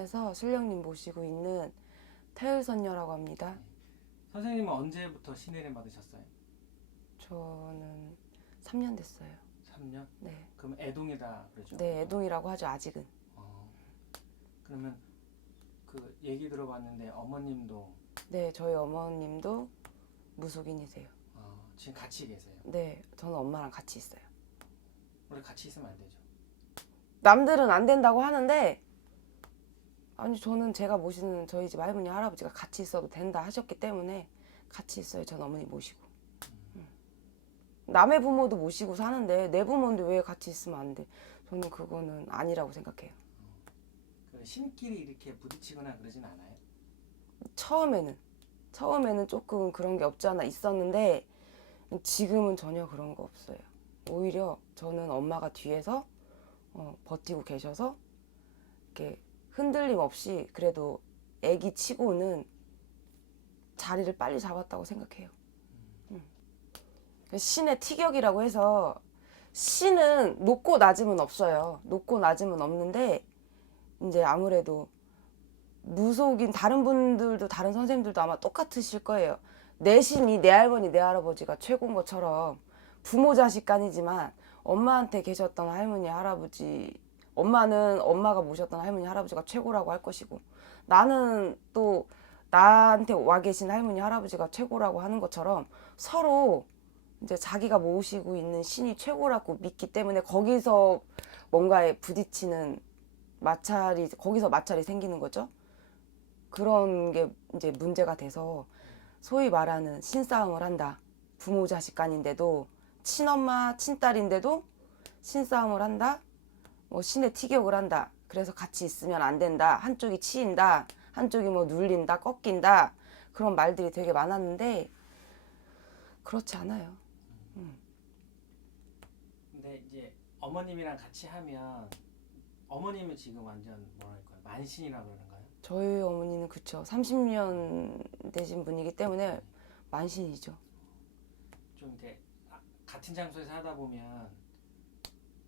신안에서 신령님 모시고 있는 태을선녀라고 합니다. 선생님은 언제부터 신혜림 받으셨어요? 저는 3년 됐어요. 3년? 네. 그럼 애동이다 그러죠? 네, 애동이라고 하죠, 아직은. 그러면 그 얘기 들어봤는데 어머님도 네, 저희 어머님도 무속인이세요. 지금 같이 계세요? 네, 저는 엄마랑 같이 있어요. 원래 같이 있으면 안 되죠? 남들은 안 된다고 하는데, 아니, 저는 제가 모시는 저희 집 할머니, 할아버지가 같이 있어도 된다 하셨기 때문에 같이 있어요. 전 어머니 모시고. 남의 부모도 모시고 사는데 내 부모인데 왜 같이 있으면 안 돼? 저는 그거는 아니라고 생각해요. 그 신끼리 이렇게 부딪히거나 그러진 않아요? 처음에는 조금 그런 게 없지 않아 있었는데 지금은 전혀 그런 거 없어요. 오히려 저는 엄마가 뒤에서 버티고 계셔서 이렇게 흔들림 없이 그래도 애기 치고는 자리를 빨리 잡았다고 생각해요. 신의 티격이라고 해서 신은 높고 낮음은 없어요. 높고 낮음은 없는데 이제 아무래도 무속인 다른 분들도 다른 선생님들도 아마 똑같으실 거예요. 내 신이 내 할머니 내 할아버지가 최고인 것처럼 부모 자식 간이지만 엄마한테 계셨던 할머니 할아버지 엄마는 엄마가 모셨던 할머니 할아버지가 최고라고 할 것이고 나는 또 나한테 와 계신 할머니 할아버지가 최고라고 하는 것처럼 서로 이제 자기가 모시고 있는 신이 최고라고 믿기 때문에 거기서 뭔가에 부딪히는 거기서 마찰이 생기는 거죠. 그런 게 이제 문제가 돼서 소위 말하는 신싸움을 한다. 부모 자식 간인데도 친엄마 친딸인데도 신싸움을 한다. 뭐 신의 티격을 한다. 그래서 같이 있으면 안 된다. 한쪽이 치인다. 한쪽이 뭐 눌린다, 꺾인다. 그런 말들이 되게 많았는데 그렇지 않아요. 근데 이제 어머님이랑 같이 하면 어머님은 지금 완전 뭐랄까요? 만신이라 그러는가요? 저희 어머니는 그쵸. 30년 되신 분이기 때문에 만신이죠. 좀 이제 같은 장소에서 하다 보면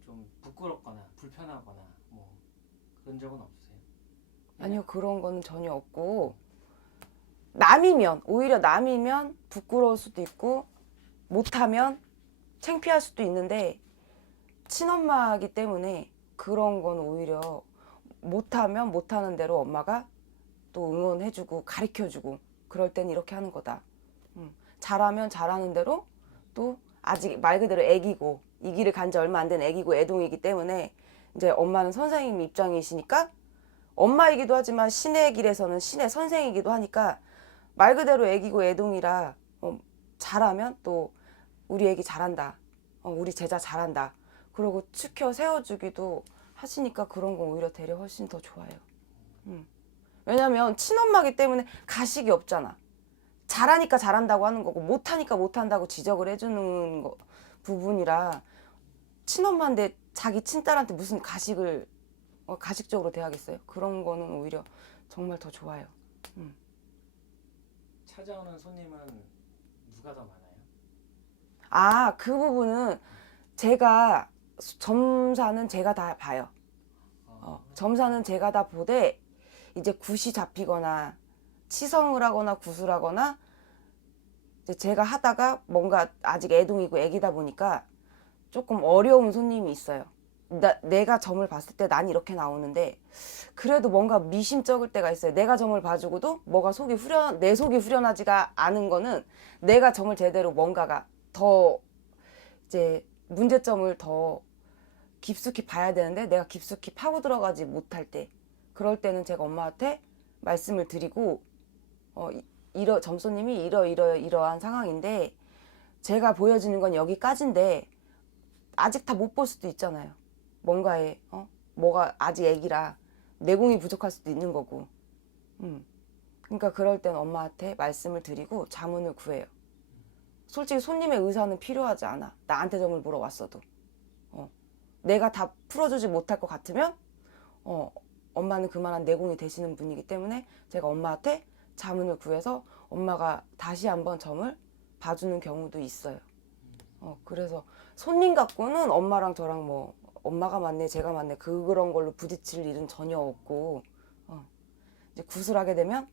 좀 부끄럽거나 불편하거나 뭐 그런 적은 없으세요? 아니요, 그런 거는 전혀 없고 오히려 남이면 부끄러울 수도 있고 못하면 창피할 수도 있는데 친엄마이기 때문에 그런 건 오히려 못하면 못하는 대로 엄마가 또 응원해주고 가르쳐주고 그럴 땐 이렇게 하는 거다. 잘하면 잘하는 대로 또 아직 말 그대로 애기고 이 길을 간 지 얼마 안 된 애기고 애동이기 때문에 이제 엄마는 선생님 입장이시니까 엄마이기도 하지만 신의 길에서는 신의 선생이기도 하니까 말 그대로 애기고 애동이라 잘하면 또 우리 애기 잘한다. 우리 제자 잘한다. 그러고 추켜 세워주기도 하시니까 그런 건 오히려 되려 훨씬 더 좋아요. 왜냐면 친엄마기 때문에 가식이 없잖아. 잘하니까 잘한다고 하는 거고 못하니까 못한다고 지적을 해주는 부분이라 친엄마인데 자기 친딸한테 무슨 가식적으로 대하겠어요? 그런 거는 오히려 정말 더 좋아요. 찾아오는 손님은 누가 더 많아요? 그 부분은 점사는 제가 다 봐요. 점사는 제가 다 보되 이제 굿이 잡히거나 치성을 하거나 굿을 하거나 이제 제가 하다가 뭔가 아직 애동이고 애기다 보니까 조금 어려운 손님이 있어요. 내가 점을 봤을 때 난 이렇게 나오는데 그래도 뭔가 미심쩍을 때가 있어요. 내가 점을 봐주고도 내 속이 후련하지가 않은 거는 내가 점을 제대로 뭔가가 더 이제 문제점을 더 깊숙이 봐야 되는데 내가 깊숙이 파고 들어가지 못할 때 그럴 때는 제가 엄마한테 말씀을 드리고 점손님이 이러한 상황인데 제가 보여지는 건 여기까지인데 아직 다 못 볼 수도 있잖아요. 뭐가 아직 애기라 내공이 부족할 수도 있는 거고. 그러니까 그럴 땐 엄마한테 말씀을 드리고 자문을 구해요. 솔직히 손님의 의사는 필요하지 않아. 나한테 점을 보러 왔어도. 내가 다 풀어주지 못할 것 같으면 엄마는 그만한 내공이 되시는 분이기 때문에 제가 엄마한테 자문을 구해서 엄마가 다시 한번 점을 봐주는 경우도 있어요. 그래서 손님 갖고는 엄마랑 저랑 뭐 엄마가 맞네 제가 맞네 그런 걸로 부딪힐 일은 전혀 없고 이제 구술하게 되면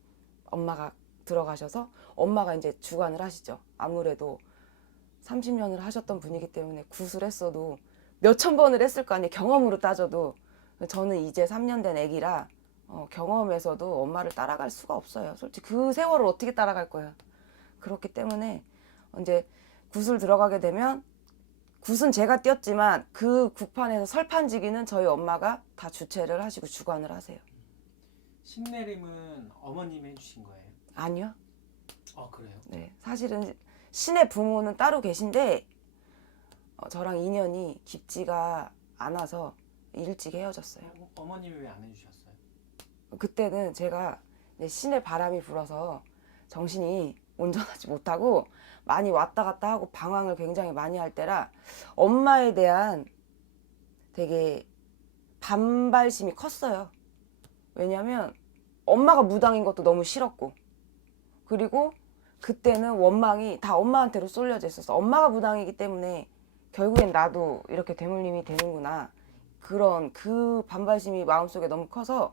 엄마가 들어가셔서 엄마가 이제 주관을 하시죠. 아무래도 30년을 하셨던 분이기 때문에 구술했어도 몇천 번을 했을 거 아니에요. 경험으로 따져도. 저는 이제 3년 된 애기라 경험에서도 엄마를 따라갈 수가 없어요. 솔직히 그 세월을 어떻게 따라갈 거예요. 그렇기 때문에 이제 굿을 들어가게 되면 굿은 제가 뛰었지만 그 굿판에서 설판지기는 저희 엄마가 다 주최를 하시고 주관을 하세요. 신내림은 어머님이 해주신 거예요? 아니요. 그래요? 네, 사실은 신의 부모는 따로 계신데 저랑 인연이 깊지가 않아서 일찍 헤어졌어요. 어머님이 왜 안 해주셨어요? 그때는 제가 이제 신의 바람이 불어서 정신이 온전하지 못하고 많이 왔다 갔다 하고 방황을 굉장히 많이 할 때라 엄마에 대한 되게 반발심이 컸어요. 왜냐면 엄마가 무당인 것도 너무 싫었고, 그리고 그때는 원망이 다 엄마한테로 쏠려져 있었어. 엄마가 무당이기 때문에 결국엔 나도 이렇게 대물림이 되는구나. 그런 그 반발심이 마음속에 너무 커서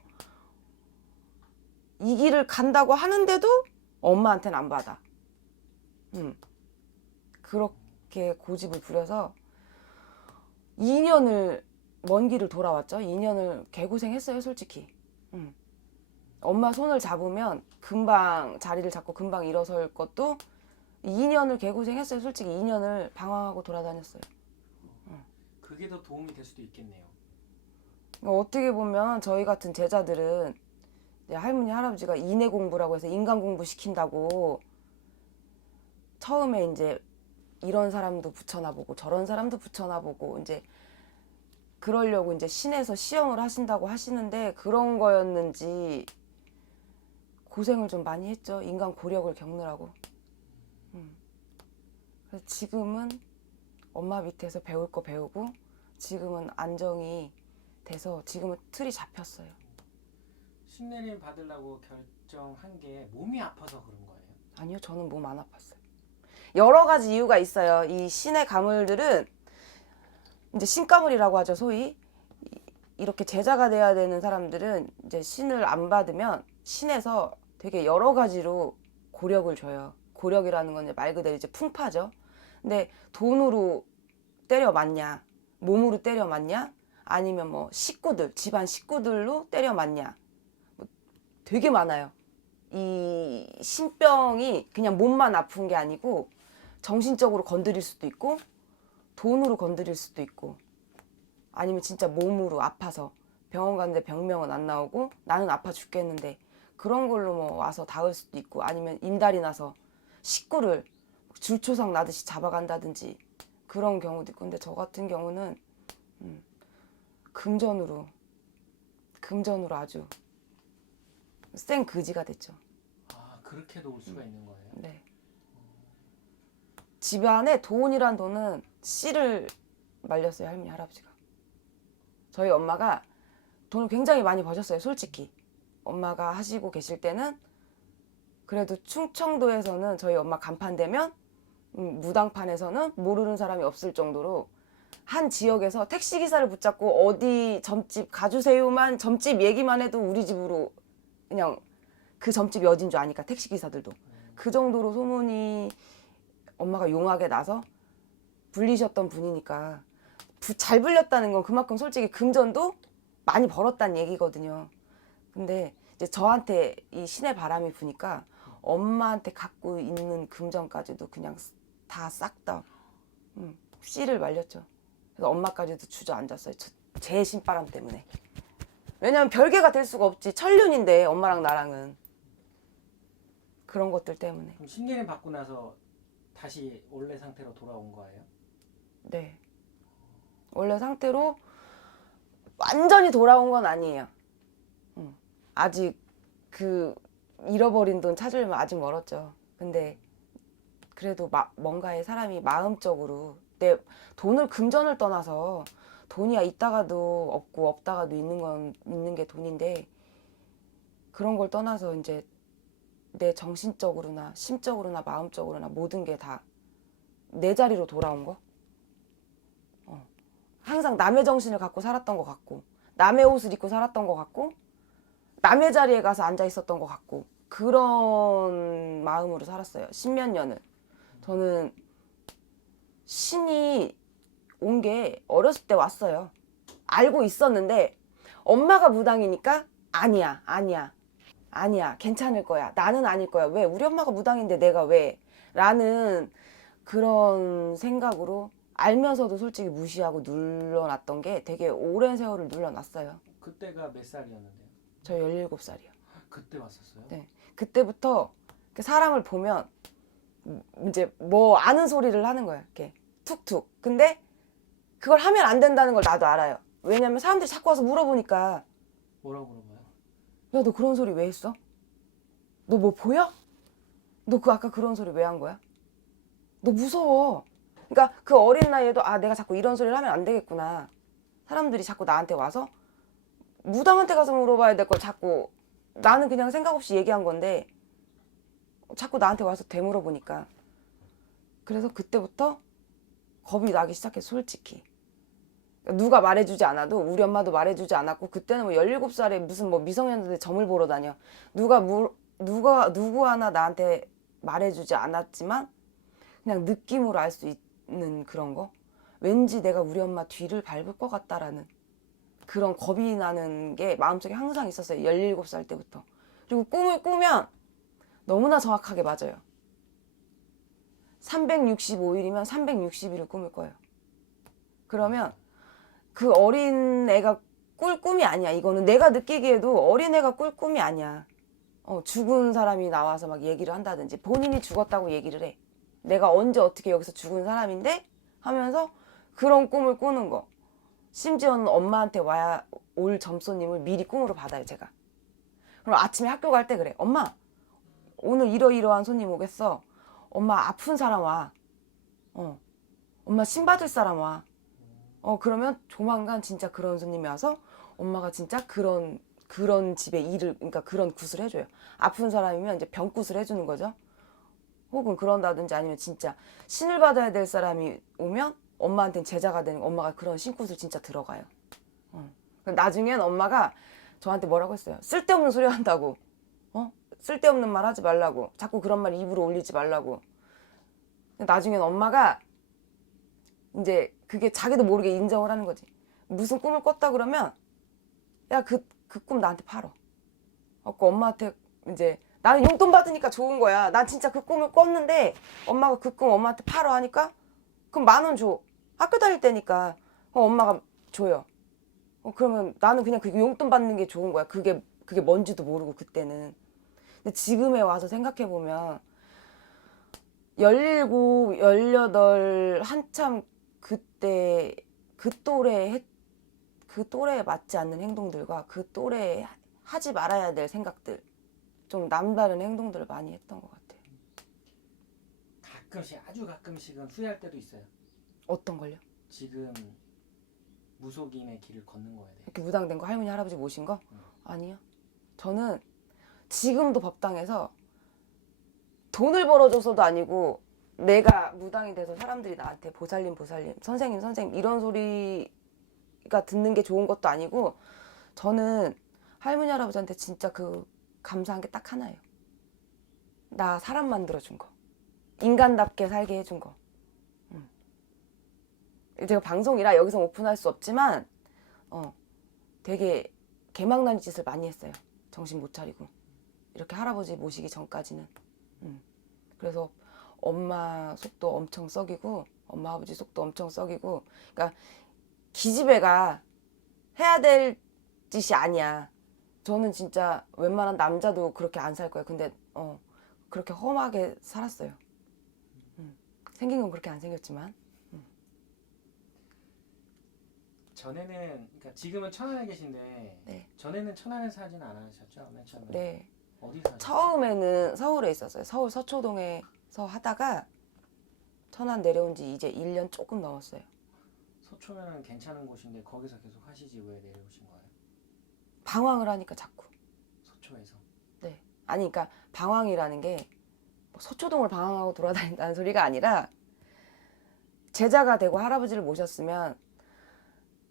이 길을 간다고 하는데도 엄마한테는 안 받아. 그렇게 고집을 부려서 2년을 먼 길을 돌아왔죠. 2년을 개고생했어요, 솔직히. 엄마 손을 잡으면 금방 자리를 잡고 금방 일어설 것도 2년을 개고생했어요. 솔직히 2년을 방황하고 돌아다녔어요. 그게 더 도움이 될 수도 있겠네요. 어떻게 보면 저희 같은 제자들은 이제 할머니 할아버지가 인해 공부라고 해서 인간 공부 시킨다고 처음에 이제 이런 사람도 붙여놔보고 저런 사람도 붙여놔보고 이제 그러려고 이제 신에서 시험을 하신다고 하시는데 그런 거였는지 고생을 좀 많이 했죠. 인간 고력을 겪느라고. 그래서 지금은 엄마 밑에서 배울 거 배우고 지금은 안정이 돼서 지금은 틀이 잡혔어요. 신내림 받으려고 결정한 게 몸이 아파서 그런 거예요? 아니요, 저는 몸 안 아팠어요. 여러 가지 이유가 있어요. 이 신의 가물들은 이제 신가물이라고 하죠, 소위. 이렇게 제자가 돼야 되는 사람들은 이제 신을 안 받으면 신에서 되게 여러 가지로 고력을 줘요. 고력이라는 건 이제 말 그대로 이제 풍파죠. 근데 돈으로 때려 맞냐, 몸으로 때려 맞냐, 아니면 뭐 식구들, 집안 식구들로 때려 맞냐, 뭐 되게 많아요. 이 신병이 그냥 몸만 아픈 게 아니고 정신적으로 건드릴 수도 있고 돈으로 건드릴 수도 있고 아니면 진짜 몸으로 아파서 병원 갔는데 병명은 안 나오고 나는 아파 죽겠는데 그런 걸로 뭐 와서 닿을 수도 있고 아니면 인달이 나서 식구를 줄초상 나듯이 잡아간다든지 그런 경우도 있고 근데 저 같은 경우는 금전으로 아주 생 그지가 됐죠. 그렇게도 올 수가 있는 거예요? 네. 집안에 돈이란 돈은 씨를 말렸어요, 할머니 할아버지가. 저희 엄마가 돈을 굉장히 많이 버셨어요, 솔직히. 엄마가 하시고 계실 때는 그래도 충청도에서는 저희 엄마 간판 되면 무당판에서는 모르는 사람이 없을 정도로 한 지역에서 택시기사를 붙잡고 어디 점집 가주세요만 점집 얘기만 해도 우리 집으로 그냥 그 점집이 어딘 줄 아니까 택시기사들도 그 정도로 소문이 엄마가 용하게 나서 불리셨던 분이니까 잘 불렸다는 건 그만큼 솔직히 금전도 많이 벌었다는 얘기거든요. 근데 이제 저한테 이 신의 바람이 부니까 엄마한테 갖고 있는 금전까지도 그냥 다 싹 다 씨를 말렸죠. 그래서 엄마까지도 주저앉았어요. 제 신바람 때문에. 왜냐면 별개가 될 수가 없지. 천륜인데 엄마랑 나랑은. 그런 것들 때문에. 그럼 신내림 받고 나서 다시 원래 상태로 돌아온 거예요? 네. 원래 상태로 완전히 돌아온 건 아니에요. 아직 그 잃어버린 돈 찾으려면 아직 멀었죠. 근데 그래도 뭔가의 사람이 마음적으로 내 돈을 금전을 떠나서 돈이야 있다가도 없고 없다가도 있는 게 돈인데 그런 걸 떠나서 이제 내 정신적으로나 심적으로나 마음적으로나 모든 게 다 내 자리로 돌아온 거. 항상 남의 정신을 갖고 살았던 것 같고 남의 옷을 입고 살았던 것 같고 남의 자리에 가서 앉아 있었던 것 같고 그런 마음으로 살았어요. 십몇 년을. 저는 신이 온 게 어렸을 때 왔어요. 알고 있었는데 엄마가 무당이니까 아니야, 아니야, 아니야, 괜찮을 거야. 나는 아닐 거야. 왜? 우리 엄마가 무당인데 내가 왜? 라는 그런 생각으로 알면서도 솔직히 무시하고 눌러놨던 게 되게 오랜 세월을 눌러놨어요. 그때가 몇 살이었는데요? 저 17살이요. 그때 왔었어요? 네. 그때부터 사람을 보면 이제 뭐 아는 소리를 하는 거예요. 이렇게 툭툭. 근데 그걸 하면 안 된다는 걸 나도 알아요. 왜냐면 사람들이 자꾸 와서 물어보니까 뭐라고 물어봐요? 야, 너 그런 소리 왜 했어? 너 뭐 보여? 너 그 아까 그런 소리 왜 한 거야? 너 무서워. 그러니까 그 어린 나이에도 아, 내가 자꾸 이런 소리를 하면 안 되겠구나. 사람들이 자꾸 나한테 와서 무당한테 가서 물어봐야 될 걸 자꾸 나는 그냥 생각 없이 얘기한 건데 자꾸 나한테 와서 되물어보니까 그래서 그때부터 겁이 나기 시작했어, 솔직히. 누가 말해주지 않아도 우리 엄마도 말해주지 않았고 그때는 뭐 17살에 무슨 뭐 미성년자인데 점을 보러 다녀. 누구 하나 나한테 말해주지 않았지만 그냥 느낌으로 알 수 있는 그런 거. 왠지 내가 우리 엄마 뒤를 밟을 것 같다라는 그런 겁이 나는 게 마음속에 항상 있었어요. 17살 때부터. 그리고 꿈을 꾸면 너무나 정확하게 맞아요. 365일이면 360일을 꿈을 거예요. 그러면 그 어린 애가 꿀 꿈이 아니야. 이거는 내가 느끼기에도 어린 애가 꿀 꿈이 아니야. 죽은 사람이 나와서 막 얘기를 한다든지 본인이 죽었다고 얘기를 해. 내가 언제 어떻게 여기서 죽은 사람인데 하면서 그런 꿈을 꾸는 거. 심지어는 엄마한테 와야 올 점손님을 미리 꿈으로 받아요, 제가. 그럼 아침에 학교 갈 때 그래. 엄마, 오늘 이러이러한 손님 오겠어. 엄마 아픈 사람 와. 엄마 신 받을 사람 와. 그러면 조만간 진짜 그런 손님이 와서 엄마가 진짜 그런 집에 일을, 그러니까 그런 굿을 해줘요. 아픈 사람이면 이제 병굿을 해주는 거죠. 혹은 그런다든지 아니면 진짜 신을 받아야 될 사람이 오면 엄마한테는 제자가 되는 엄마가 그런 신굿을 진짜 들어가요. 나중엔 엄마가 저한테 뭐라고 했어요. 쓸데없는 소리 한다고. 쓸데없는 말 하지 말라고. 자꾸 그런 말 입으로 올리지 말라고. 나중엔 엄마가 이제 그게 자기도 모르게 인정을 하는 거지. 무슨 꿈을 꿨다 그러면 야, 그 꿈 나한테 팔어. 그 엄마한테 이제 나는 용돈 받으니까 좋은 거야. 난 진짜 그 꿈을 꿨는데 엄마가 그 꿈 엄마한테 팔어 하니까 그럼 10,000원 줘. 학교 다닐 때니까 엄마가 줘요. 그러면 나는 그냥 그 용돈 받는 게 좋은 거야. 그게 뭔지도 모르고 그때는. 근데 지금에 와서 생각해 보면 17, 18 한참 그때 그 또래에 맞지 않는 행동들과 그 또래에 하지 말아야 될 생각들, 좀 남다른 행동들을 많이 했던 것 같아요. 가끔씩, 아주 가끔씩은 후회할 때도 있어요. 어떤 걸요? 지금 무속인의 길을 걷는 거에 대해. 이렇게 무당된 거, 할머니 할아버지 모신 거? 아니요. 저는 지금도 법당에서 돈을 벌어줘서도 아니고 내가 무당이 돼서 사람들이 나한테 보살님 선생님 이런 소리가 듣는 게 좋은 것도 아니고 저는 할머니 할아버지한테 진짜 그 감사한 게 딱 하나예요. 나 사람 만들어준 거. 인간답게 살게 해준 거. 제가 방송이라 여기서 오픈할 수 없지만 되게 개망나는 짓을 많이 했어요. 정신 못 차리고. 이렇게 할아버지 모시기 전까지는. 그래서 엄마 속도 엄청 썩이고 엄마 아버지 속도 엄청 썩이고 그러니까 기집애가 해야 될 짓이 아니야. 저는 진짜 웬만한 남자도 그렇게 안 살 거예요. 근데 그렇게 험하게 살았어요. 생긴 건 그렇게 안 생겼지만. 전에는, 그러니까 지금은 천안에 계신데 네. 전에는 천안에 사진 않으셨죠? 맨 처음에. 네. 어디 사셨어요? 처음에는 서울에 있었어요. 서울 서초동에서 하다가 천안 내려온 지 이제 1년 조금 넘었어요. 서초면은 괜찮은 곳인데 거기서 계속 하시지 왜 내려오신 거예요? 방황을 하니까 자꾸. 서초에서. 네. 아니 그러니까 방황이라는 게 뭐 서초동을 방황하고 돌아다닌다는 소리가 아니라 제자가 되고 할아버지를 모셨으면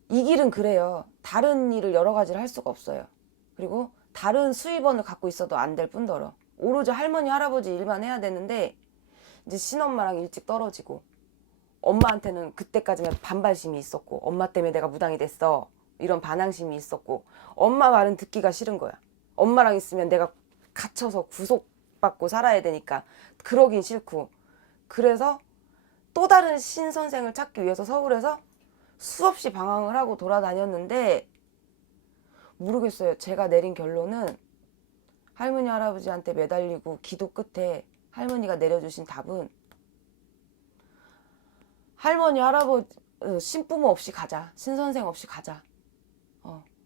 이 길은 그래요. 다른 일을 여러 가지를 할 수가 없어요. 그리고 다른 수입원을 갖고 있어도 안 될 뿐더러 오로지 할머니 할아버지 일만 해야 되는데 이제 친엄마랑 일찍 떨어지고 엄마한테는 그때까지만 반발심이 있었고 엄마 때문에 내가 무당이 됐어 이런 반항심이 있었고 엄마 말은 듣기가 싫은 거야. 엄마랑 있으면 내가 갇혀서 구속받고 살아야 되니까 그러긴 싫고 그래서 또 다른 신선생을 찾기 위해서 서울에서 수없이 방황을 하고 돌아다녔는데 모르겠어요. 제가 내린 결론은 할머니 할아버지한테 매달리고 기도 끝에 할머니가 내려주신 답은 할머니 할아버지 신부모 없이 가자. 신선생 없이 가자.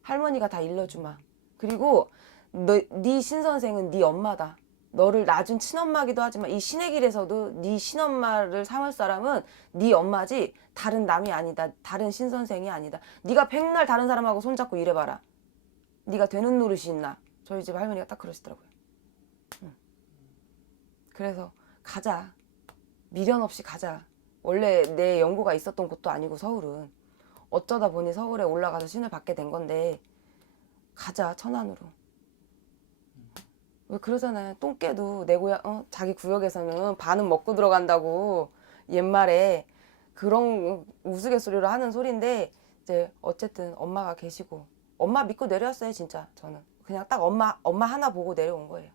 할머니가 다 일러주마. 그리고 네 신선생은 네 엄마다. 너를 낳아준 친엄마기도 하지만 이 신의 길에서도 네 신엄마를 삼을 사람은 네 엄마지 다른 남이 아니다. 다른 신선생이 아니다. 네가 백날 다른 사람하고 손잡고 일해봐라. 네가 되는 노릇이 있나. 저희 집 할머니가 딱 그러시더라고요. 그래서 가자. 미련 없이 가자. 원래 내 연고가 있었던 곳도 아니고 서울은 어쩌다 보니 서울에 올라가서 신을 받게 된 건데 가자 천안으로. 왜 그러잖아요. 똥개도 내 고향 자기 구역에서는 반은 먹고 들어간다고 옛말에 그런 우스갯소리로 하는 소리인데 이제 어쨌든 엄마가 계시고 엄마 믿고 내려왔어요. 진짜 저는 그냥 딱 엄마 하나 보고 내려온 거예요.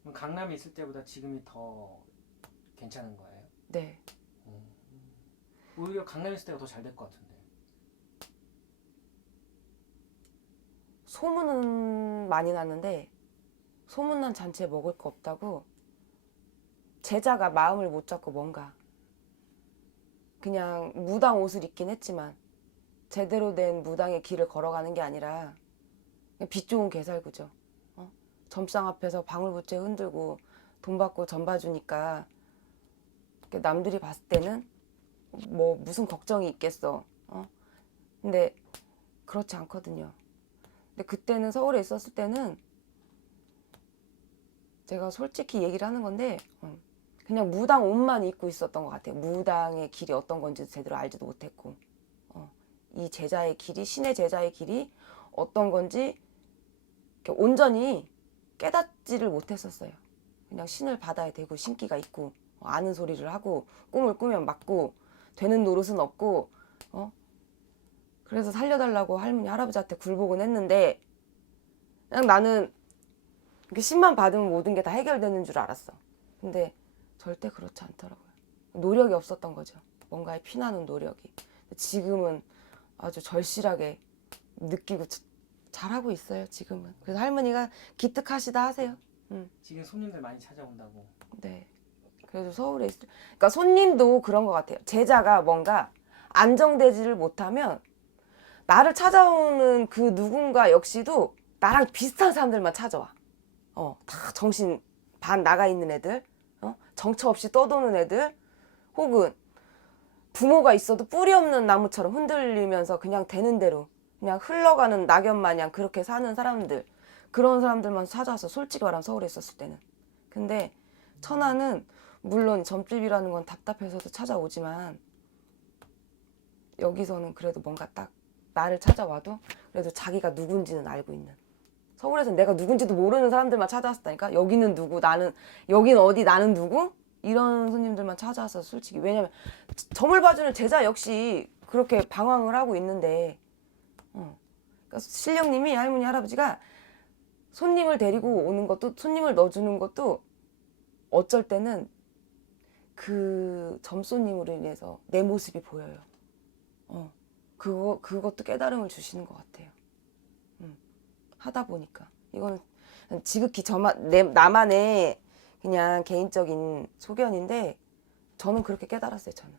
그럼 강남에 있을 때보다 지금이 더 괜찮은 거예요? 네. 오히려 강남에 있을 때가 더 잘 될 것 같은데. 소문은 많이 났는데 소문난 잔치에 먹을 거 없다고 제자가 마음을 못 잡고 뭔가 그냥 무당 옷을 입긴 했지만 제대로 된 무당의 길을 걸어가는 게 아니라 그냥 빛 좋은 개살구죠. 점상 앞에서 방울부채 흔들고 돈 받고 전 봐주니까 남들이 봤을 때는 뭐 무슨 걱정이 있겠어. 근데 그렇지 않거든요. 근데 그때는 서울에 있었을 때는 제가 솔직히 얘기를 하는 건데 그냥 무당 옷만 입고 있었던 것 같아요. 무당의 길이 어떤 건지 제대로 알지도 못했고 이 제자의 길이 신의 제자의 길이 어떤 건지 이렇게 온전히 깨닫지를 못했었어요. 그냥 신을 바다에 대고 신기가 있고 아는 소리를 하고 꿈을 꾸면 맞고 되는 노릇은 없고 그래서 살려달라고 할머니 할아버지한테 굴복은 했는데 그냥 나는 이렇게 신만 받으면 모든 게 다 해결되는 줄 알았어. 근데 절대 그렇지 않더라고요. 노력이 없었던 거죠. 뭔가에 피나는 노력이. 지금은 아주 절실하게 느끼고 잘하고 있어요. 지금은. 그래서 할머니가 기특하시다 하세요. 지금 손님들 많이 찾아온다고. 네. 그래도 서울에 그러니까 손님도 그런 것 같아요. 제자가 뭔가 안정되지를 못하면 나를 찾아오는 그 누군가 역시도 나랑 비슷한 사람들만 찾아와. 다 정신 반 나가 있는 애들, 정처 없이 떠도는 애들, 혹은 부모가 있어도 뿌리 없는 나무처럼 흔들리면서 그냥 되는 대로 그냥 흘러가는 낙엽 마냥 그렇게 사는 사람들, 그런 사람들만 찾아와서 솔직히 말하면 서울에 있었을 때는. 근데 천안은 물론 점집이라는 건 답답해서도 찾아오지만 여기서는 그래도 뭔가 딱 나를 찾아와도 그래도 자기가 누군지는 알고 있는. 서울에서는 내가 누군지도 모르는 사람들만 찾아왔다니까. 여기는 누구, 나는 여기는 어디, 나는 누구, 이런 손님들만 찾아와서 솔직히. 왜냐면 점을 봐주는 제자 역시 그렇게 방황을 하고 있는데 그러니까 신령님이 할머니 할아버지가 손님을 데리고 오는 것도 손님을 넣어주는 것도 어쩔 때는 그 점손님으로 인해서 내 모습이 보여요. 그것도 깨달음을 주시는 것 같아요. 하다 보니까. 이거는 지극히 나만의 그냥 개인적인 소견인데 저는 그렇게 깨달았어요. 저는.